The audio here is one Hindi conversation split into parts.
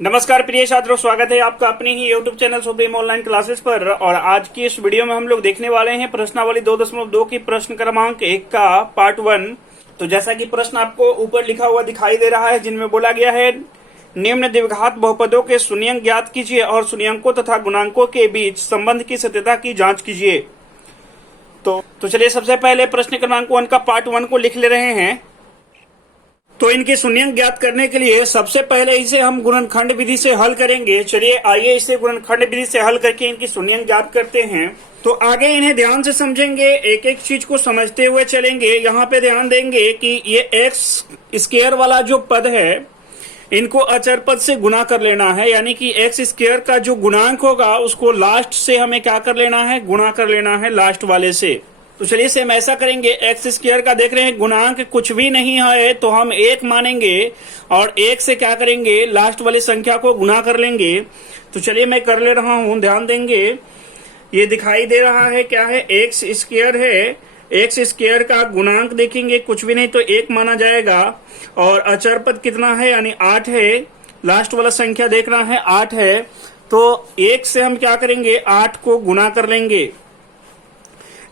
नमस्कार प्रिय छात्रों, स्वागत है आपका अपने ही YouTube channel supreme online classes पर। और आज की इस वीडियो में हम लोग देखने वाले हैं प्रश्नावली 2.2 की प्रश्न क्रमांक 1 का पार्ट 1। तो जैसा कि प्रश्न आपको ऊपर लिखा हुआ दिखाई दे रहा है, जिनमें बोला गया है निम्न द्विघात बहुपदों के शून्यंक ज्ञात कीजिए और शून्यंकों तथा गुणांकों के बीच संबंध की सत्यता की जांच कीजिए। तो चलिए सबसे पहले प्रश्न क्रमांक 1 का पार्ट 1 को लिख ले रहे हैं। तो इनके शून्यंक ज्ञात करने के लिए सबसे पहले इसे हम गुणनखंड विधि से हल करेंगे। चलिए आइए इसे गुणनखंड विधि से हल करके इनकी शून्यंक ज्ञात करते हैं। तो आगे इन्हें ध्यान से समझेंगे, एक एक चीज को समझते हुए चलेंगे। यहाँ पे ध्यान देंगे कि ये एक्स स्क्वायर वाला जो पद है, इनको अचर पद से गुना कर लेना है, यानी कि एक्स स्क्वायर का जो गुणांक होगा उसको लास्ट से हमें क्या कर लेना है, गुणा कर लेना है लास्ट वाले से। तो चलिए सेम ऐसा करेंगे। एक्स स्क्वायर का देख रहे हैं गुणांक कुछ भी नहीं है तो हम 1 मानेंगे और 1 से क्या करेंगे, लास्ट वाली संख्या को गुना कर लेंगे। तो चलिए मैं कर ले रहा हूं, ध्यान देंगे। ये दिखाई दे रहा है क्या है, एक्स स्क्वायर है। एक्स स्क्वायर का गुणांक देखेंगे कुछ भी नहीं तो 1 माना जाएगा। और अचर पद कितना है, यानी 8 है। लास्ट वाला संख्या देख रहा है 8 है। तो 1 से हम क्या करेंगे, 8 को गुना कर लेंगे।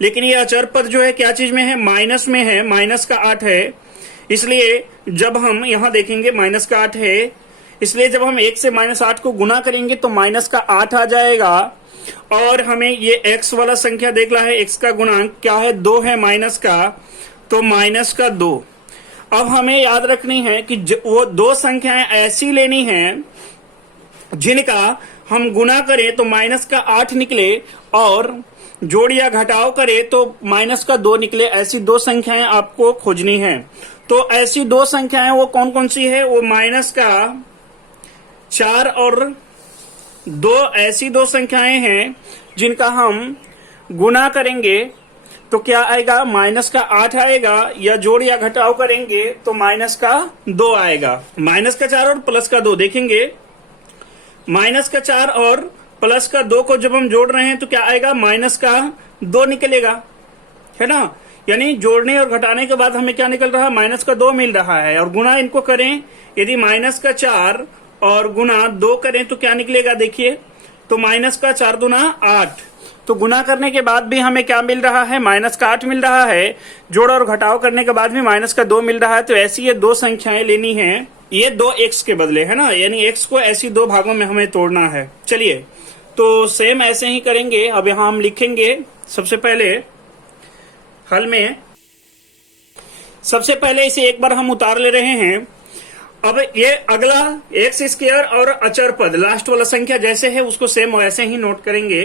लेकिन ये अचर पद जो है क्या चीज में है, माइनस में है, माइनस का 8 है। इसलिए जब हम यहाँ देखेंगे माइनस का 8 है, इसलिए जब हम 1 से -8 को गुना करेंगे तो माइनस का 8 आ जाएगा। और हमें ये x वाला संख्या देख रहा है, x का गुणांक क्या है, 2 है माइनस का, तो माइनस का 2। अब हमें याद रखनी है कि वो दो संख्याएं ऐसी लेनी है जिनका हम गुना करें तो माइनस का 8 निकले और जोड़ या घटाव करे तो माइनस का 2 निकले। ऐसी दो संख्याएं आपको खोजनी है। तो ऐसी दो संख्याएं वो कौन कौन सी है, वो माइनस का 4 और 2 ऐसी दो संख्याएं हैं जिनका हम गुना करेंगे तो क्या आएगा, माइनस का 8 आएगा, या जोड़ या घटाव करेंगे तो माइनस का 2 आएगा। माइनस का 4 और प्लस का 2 देखेंगे। माइनस का 4 और प्लस का 2 को जब हम जोड़ रहे हैं तो क्या आएगा, माइनस का 2 निकलेगा, है ना। यानी जोड़ने और घटाने के बाद हमें क्या निकल रहा है, माइनस का 2 मिल रहा है। और गुना इनको करें, यदि माइनस का 4 और गुना 2 करें तो क्या निकलेगा, देखिए। तो माइनस का 4 दूना 8। तो गुना करने के बाद भी हमें क्या मिल रहा है, माइनस का 8 मिल रहा है। जोड़ और घटाव करने के बाद भी माइनस का 2 मिल रहा है। तो ऐसी ये दो संख्याएं लेनी है, ये 2x के बदले, है ना। यानी x को ऐसी दो भागों में हमें तोड़ना है। चलिए तो सेम ऐसे ही करेंगे। अब यहां हम लिखेंगे सबसे पहले हल में, सबसे पहले इसे एक बार हम उतार ले रहे हैं। अब ये अगला एक्स स्क्वायर और अचर पद लास्ट वाला संख्या जैसे है उसको सेम वैसे ही नोट करेंगे।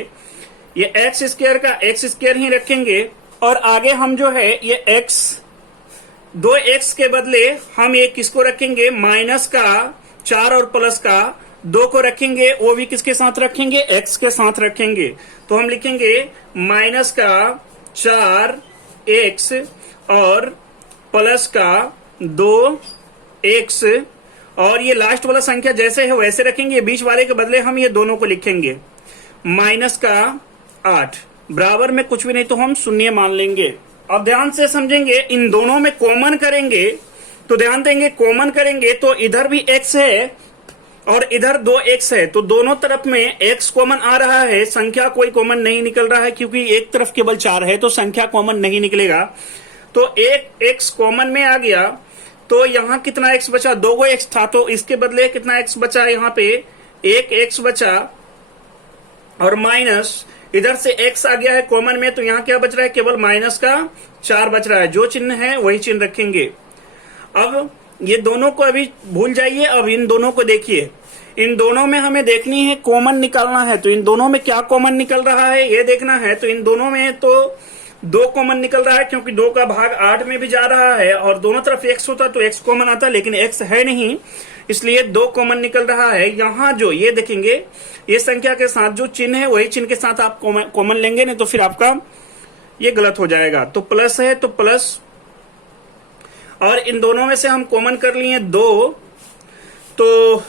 ये एक्स स्क्वायर का एक्स स्क्वायर ही रखेंगे और आगे हम जो है ये एक्स, 2x के बदले हम ये किसको रखेंगे, माइनस का 4 और प्लस का 2 को रखेंगे। वो भी किसके साथ रखेंगे, x के साथ रखेंगे। तो हम लिखेंगे माइनस का 4x और प्लस का 2x। और ये लास्ट वाला संख्या जैसे है वैसे रखेंगे। बीच वाले के बदले हम ये दोनों को लिखेंगे, माइनस का 8 बराबर में कुछ भी नहीं तो हम शून्य मान लेंगे। अब ध्यान से समझेंगे, इन दोनों में कॉमन करेंगे तो ध्यान देंगे, कॉमन करेंगे तो इधर भी x है और इधर 2x है, तो दोनों तरफ में x कॉमन आ रहा है। संख्या कोई कॉमन नहीं निकल रहा है क्योंकि एक तरफ केवल 4 है तो संख्या कॉमन नहीं निकलेगा। तो एक x कॉमन में आ गया तो यहाँ कितना x बचा, 2 x था तो इसके बदले कितना x बचा, यहाँ पे 1 x बचा और माइनस इधर से x आ गया है कॉमन में, तो यहाँ क्या बच रहा है, केवल माइनस का 4 बच रहा है। जो चिन्ह है वही चिन्ह रखेंगे। अब ये दोनों को अभी भूल जाइए, अब इन दोनों को देखिए। इन दोनों में हमें देखनी है, कॉमन निकालना है। तो इन दोनों में क्या कॉमन निकल रहा है ये देखना है। तो इन दोनों में तो 2 कॉमन निकल रहा है क्योंकि 2 का भाग 8 में भी जा रहा है और दोनों तरफ x होता तो x कॉमन आता, लेकिन x है नहीं, इसलिए 2 कॉमन निकल रहा है। यहाँ जो ये देखेंगे, ये संख्या के साथ जो चिन्ह है वही चिन्ह के साथ आप कॉमन लेंगे, नहीं तो फिर आपका ये गलत हो जाएगा। तो प्लस है तो प्लस, और इन दोनों में से हम कॉमन कर लिए 2, तो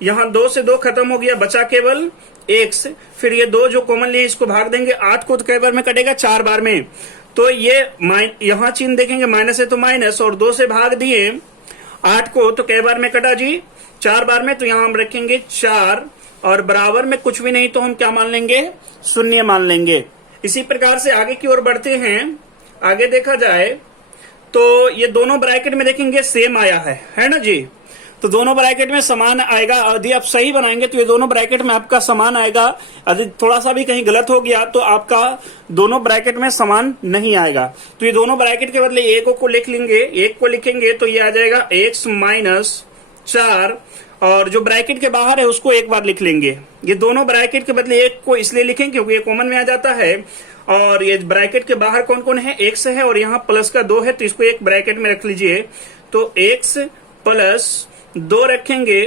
यहाँ 2 से 2 खत्म हो गया, बचा केवल x। फिर ये 2 जो कॉमन लिए इसको भाग देंगे, 8 को तो कई बार में कटेगा, 4 बार में। तो ये यहाँ चिन्ह देखेंगे, माइनस है तो माइनस, और 2 से भाग दिए 8 को तो कई बार में कटा जी, 4 बार में, तो यहां हम रखेंगे 4 और बराबर में कुछ भी नहीं तो हम क्या मान लेंगे, शून्य मान लेंगे। इसी प्रकार से आगे की ओर बढ़ते हैं। आगे देखा जाए तो ये दोनों ब्रैकेट में देखेंगे सेम आया है ना जी। तो दोनों ब्रैकेट में समान आएगा। यदि आप सही बनाएंगे तो ये दोनों ब्रैकेट में आपका समान आएगा। यदि थोड़ा सा भी कहीं गलत हो गया तो आपका दोनों ब्रैकेट में समान नहीं आएगा। तो ये दोनों ब्रैकेट के बदले एक को लिख लेंगे, एक को लिखेंगे तो ये आ जाएगा x माइनस 4 और जो ब्रैकेट के बाहर है उसको एक बार लिख लेंगे। ये दोनों ब्रैकेट के बदले एक को इसलिए लिखेंगे क्योंकि ये कॉमन में आ जाता है। और ये ब्रैकेट के बाहर कौन कौन है, x है और यहाँ प्लस का 2 है, तो इसको एक ब्रैकेट में रख लीजिए। तो x प्लस 2 रखेंगे,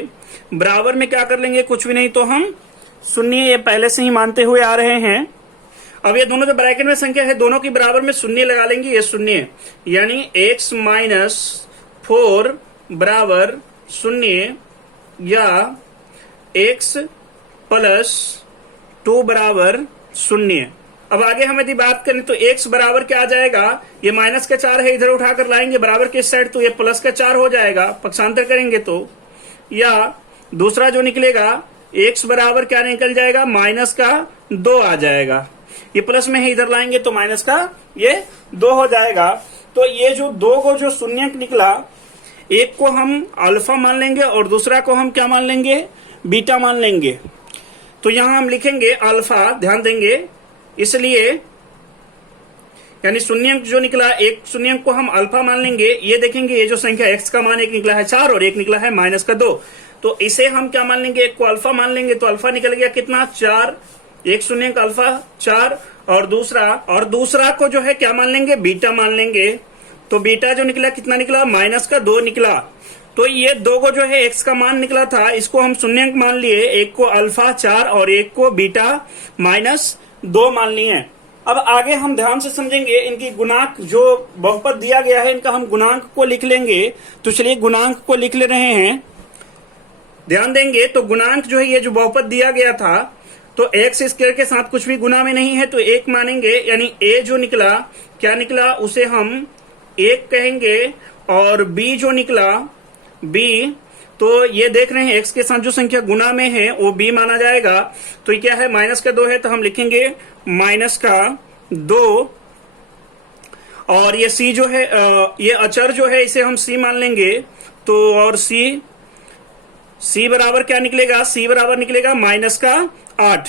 बराबर में क्या कर लेंगे, कुछ भी नहीं तो हम शून्य, ये पहले से ही मानते हुए आ रहे हैं। अब ये दोनों जो ब्रैकेट में संख्या है दोनों की बराबर में शून्य लगा लेंगे, ये शून्य, यानी x माइनस 4 बराबर शून्य या x प्लस 2 बराबर शून्य। अब आगे हम यदि बात करें तो x बराबर क्या आ जाएगा, ये माइनस का 4 है, इधर उठाकर लाएंगे बराबर के साइड तो ये प्लस का 4 हो जाएगा, पक्षांतर करेंगे तो। या दूसरा जो निकलेगा x बराबर क्या निकल जाएगा, माइनस का 2 आ जाएगा। ये प्लस में है, इधर लाएंगे तो माइनस का ये 2 हो जाएगा। तो ये जो 2 को जो शून्यक निकला, एक को हम अल्फा मान लेंगे और दूसरा को हम क्या मान लेंगे, बीटा मान लेंगे। तो यहां हम लिखेंगे अल्फा, ध्यान देंगे, इसलिए यानी शून्यंक जो निकला, एक शून्यंक को हम अल्फा मान लेंगे। ये देखेंगे ये जो संख्या x का मान एक निकला है 4 और एक निकला है माइनस का 2, तो इसे हम क्या मान लेंगे, एक को अल्फा मान लेंगे। तो अल्फा निकल गया कितना, 4, एक शून्यंक अल्फा 4 और दूसरा को जो है क्या मान लेंगे, बीटा मान लेंगे। तो बीटा जो निकला कितना निकला, माइनस का 2 निकला। तो ये 2 को जो है x का मान निकला था इसको हम शून्यंक मान लिए, एक को अल्फा 4 और एक को बीटा माइनस 2 मान लिए। अब आगे हम ध्यान से समझेंगे, इनकी गुणांक जो बहुपद दिया गया है इनका हम गुणांक को लिख लेंगे। तो चलिए गुणांक को लिख ले रहे हैं, ध्यान देंगे। तो गुणांक जो है ये जो बहुपद दिया गया था तो एक्स स्क्वायर के साथ कुछ भी गुना में नहीं है तो 1 मानेंगे, यानी a जो निकला क्या निकला उसे हम 1 कहेंगे और b जो निकला b, तो ये देख रहे हैं x के साथ जो संख्या गुना में है वो b माना जाएगा। तो ये क्या है, माइनस का 2 है तो हम लिखेंगे माइनस का 2 और ये c जो है ये अचर जो है इसे हम c मान लेंगे। तो और c बराबर क्या निकलेगा, c बराबर निकलेगा माइनस का 8,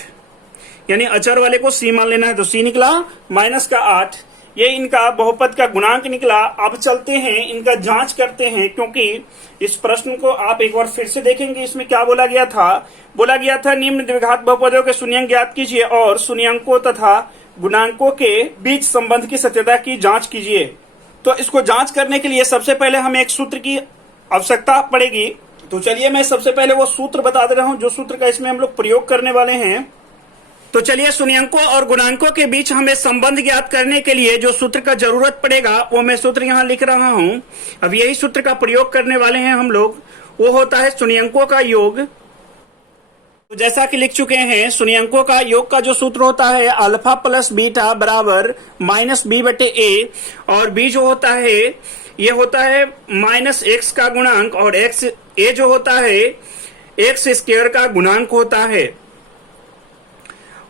यानी अचर वाले को c मान लेना है। तो c निकला माइनस का 8, ये इनका बहुपद का गुणांक निकला। अब चलते हैं इनका जांच करते हैं, क्योंकि इस प्रश्न को आप एक बार फिर से देखेंगे। इसमें क्या बोला गया था, निम्न द्विघात बहुपदों के शून्यंक ज्ञात कीजिए और शून्यंकों तथा गुणांकों के बीच संबंध की सत्यता की जांच कीजिए। तो इसको जांच करने के लिए सबसे पहले हमें एक सूत्र की आवश्यकता पड़ेगी। तो चलिए मैं सबसे पहले वो सूत्र बता दे रहा हूं जो सूत्र का इसमें हम लोग प्रयोग करने वाले हैं। तो चलिए शून्यंकों और गुणांकों के बीच हमें संबंध ज्ञात करने के लिए जो सूत्र का जरूरत पड़ेगा वो मैं सूत्र यहां लिख रहा हूं। अब यही सूत्र का प्रयोग करने वाले हैं हम लोग, वो होता है शून्यंकों का योग। तो जैसा कि लिख चुके हैं, शून्यंकों का योग का जो सूत्र होता है अल्फा प्लस बीटा बराबर माइनस बी बटे ए, और बी जो होता है ये होता है माइनस एक्स का गुणांक और एक्स ए जो होता है एक्स स्क्वायर का गुणांक होता है।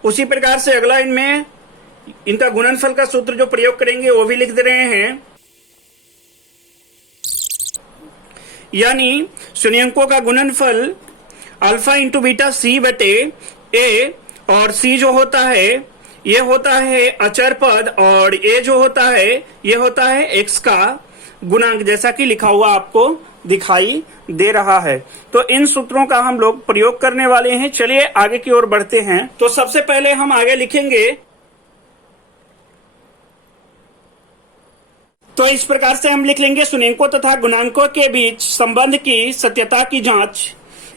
उसी प्रकार से अगला इनमें इनका गुणनफल का सूत्र जो प्रयोग करेंगे वो भी लिख दे रहे हैं, यानी शून्यंकों का गुणनफल अल्फा इंटू बीटा सी बटे ए, और सी जो होता है ये होता है अचर पद और ए जो होता है ये होता है एक्स का गुणांक, जैसा कि लिखा हुआ आपको दिखाई दे रहा है। तो इन सूत्रों का हम लोग प्रयोग करने वाले हैं। चलिए आगे की ओर बढ़ते हैं। तो सबसे पहले हम आगे लिखेंगे, तो इस प्रकार से हम लिख लेंगे शून्यंकों तथा गुणांकों के बीच संबंध की सत्यता की जांच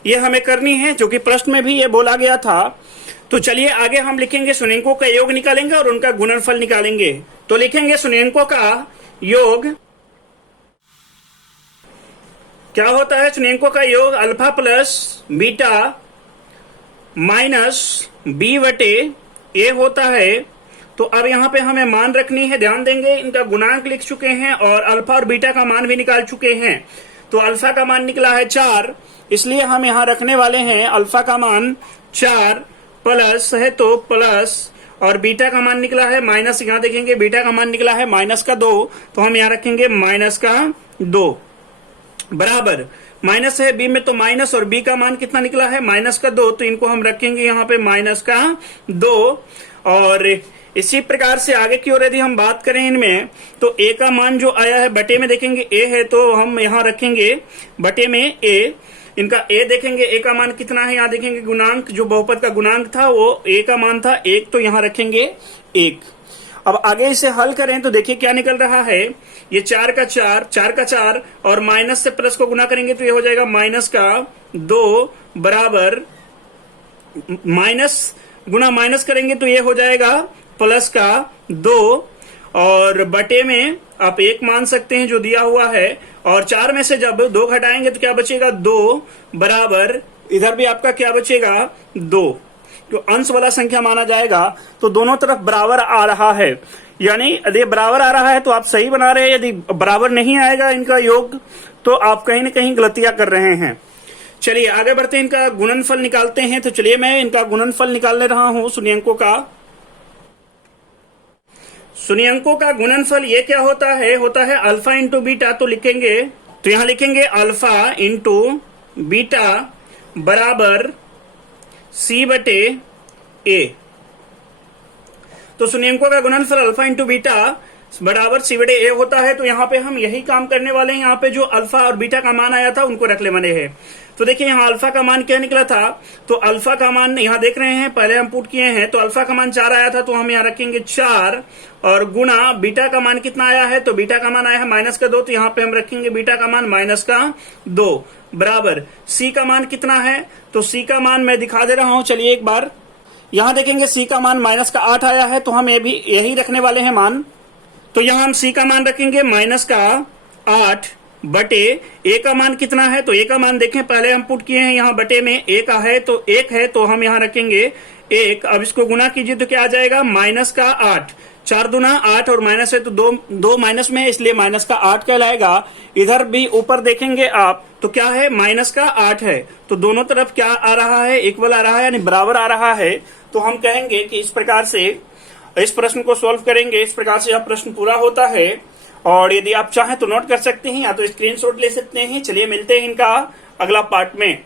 ये हमें करनी है, जो कि प्रश्न में भी ये बोला गया था। तो चलिए आगे हम लिखेंगे शून्यंकों का योग निकालेंगे और उनका गुणनफल निकालेंगे। तो लिखेंगे शून्यंकों का योग क्या होता है, शून्यंकों का योग alpha plus beta minus b बटे ए होता है। तो अब यहाँ पे हमें मान रखनी है, ध्यान देंगे इनका गुणांक लिख चुके हैं और अल्फा और बीटा का मान भी निकाल चुके हैं। तो अल्फा का मान निकला है 4, इसलिए हम यहां रखने वाले हैं अल्फा का मान 4 प्लस है तो प्लस, और बीटा का मान निकला है माइनस, यहां देखेंगे बीटा का मान निकला है माइनस का 2, तो हम यहां रखेंगे माइनस का 2 बराबर माइनस है बी में तो माइनस, और बी का मान कितना निकला है माइनस का 2, तो इनको हम रखेंगे यहाँ पे माइनस का 2। और इसी प्रकार से आगे की ओर यदि हम बात करें इनमें, तो ए का मान जो आया है बटे में देखेंगे ए है, तो हम यहाँ रखेंगे बटे में ए, इनका ए देखेंगे ए का मान कितना है, यहाँ देखेंगे गुणांक जो बहुपद का गुणांक था वो ए का मान था 1, तो यहाँ रखेंगे 1। अब आगे इसे हल करें तो देखिए क्या निकल रहा है, ये 4 का 4, 4 का 4 और माइनस से प्लस को गुना करेंगे तो ये हो जाएगा माइनस का 2 बराबर माइनस गुना माइनस करेंगे तो ये हो जाएगा प्लस का 2, और बटे में आप 1 मान सकते हैं जो दिया हुआ है, और 4 में से जब 2 घटाएंगे तो क्या बचेगा 2 बराबर, इधर भी आपका क्या बचेगा 2, जो अंश वाला संख्या माना जाएगा। तो दोनों तरफ बराबर आ रहा है, यानी यदि बराबर आ रहा है तो आप सही बना रहे हैं, यदि बराबर नहीं आएगा इनका योग तो आप कहीं न कहीं गलतियां कर रहे हैं। चलिए आगे बढ़ते हैं, इनका गुणनफल निकालते हैं। तो चलिए मैं इनका गुणनफल निकालने रहा हूं शून्यंकों का। शून्यंकों का गुणनफल ये क्या होता है अल्फा इंटू बीटा, तो लिखेंगे तो यहां लिखेंगे अल्फा इंटू बीटा बराबर सी बटे ए। तो शून्यंकों का गुणनफल अल्फा इंटू बीटा बराबर सी बटे ए होता है, तो यहाँ पे हम यही काम करने वाले हैं। यहाँ पे जो अल्फा और बीटा का मान आया था उनको रख ले बने हैं। तो देखिए यहाँ अल्फा का मान क्या निकला था, तो अल्फा का मान यहाँ देख रहे हैं, पहले हम पुट किए हैं, तो अल्फा का मान 4 आया था, तो हम यहाँ रखेंगे 4, और गुणा बीटा का मान कितना आया है, तो बीटा का मान आया है माइनस का 2, तो यहाँ पे हम रखेंगे बीटा का मान माइनस का 2 बराबर सी का मान कितना है, तो सी का मान मैं दिखा दे रहा हूं। चलिए एक बार यहां देखेंगे सी का मान माइनस का 8 आया है, तो हम ये भी यही रखने वाले हैं मान। तो यहां हम सी का मान रखेंगे माइनस का 8 बटे ए का मान कितना है, तो ए का मान देखें पहले हम पुट किए हैं यहाँ बटे में, ए का है तो 1 है, तो हम यहाँ रखेंगे 1। अब इसको गुना कीजिए तो क्या आ जाएगा माइनस का 8, 4 दूना 8 और माइनस है तो 2 माइनस में है, इसलिए माइनस का 8 कहलाएगा। इधर भी ऊपर देखेंगे आप तो क्या है माइनस का 8 है, तो दोनों तरफ क्या आ रहा है इक्वल आ रहा है, यानी बराबर आ रहा है। तो हम कहेंगे कि इस प्रकार से इस प्रश्न को सॉल्व करेंगे, इस प्रकार से यह प्रश्न पूरा होता है। और यदि आप चाहें तो नोट कर सकते हैं या तो स्क्रीनशॉट ले सकते हैं। चलिए मिलते हैं इनका अगला पार्ट में।